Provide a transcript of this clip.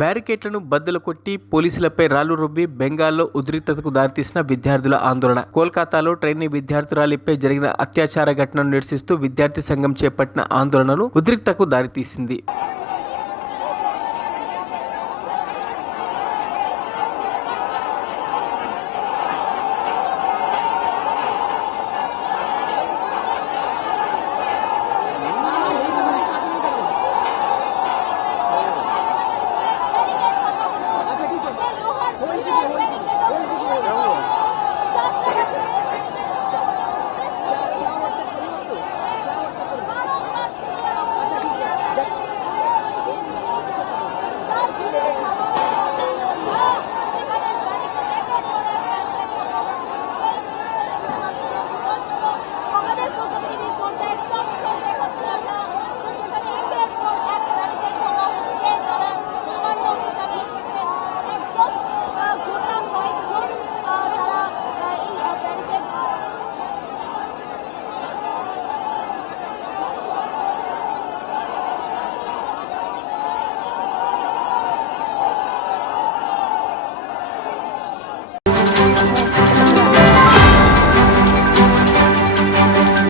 బ్యారికేట్లను బద్దలు కొట్టి పోలీసులపై రాళ్ళు రుబ్బి బెంగాల్లో ఉద్రిక్తతకు దారితీసిన విద్యార్థుల ఆందోళన. కోల్కతాలో ట్రైనీ విద్యార్థురాలిపై జరిగిన అత్యాచార ఘటనను నిరసిస్తూ విద్యార్థి సంఘం చేపట్టిన ఆందోళనలు ఉద్రిక్తకు దారితీసింది.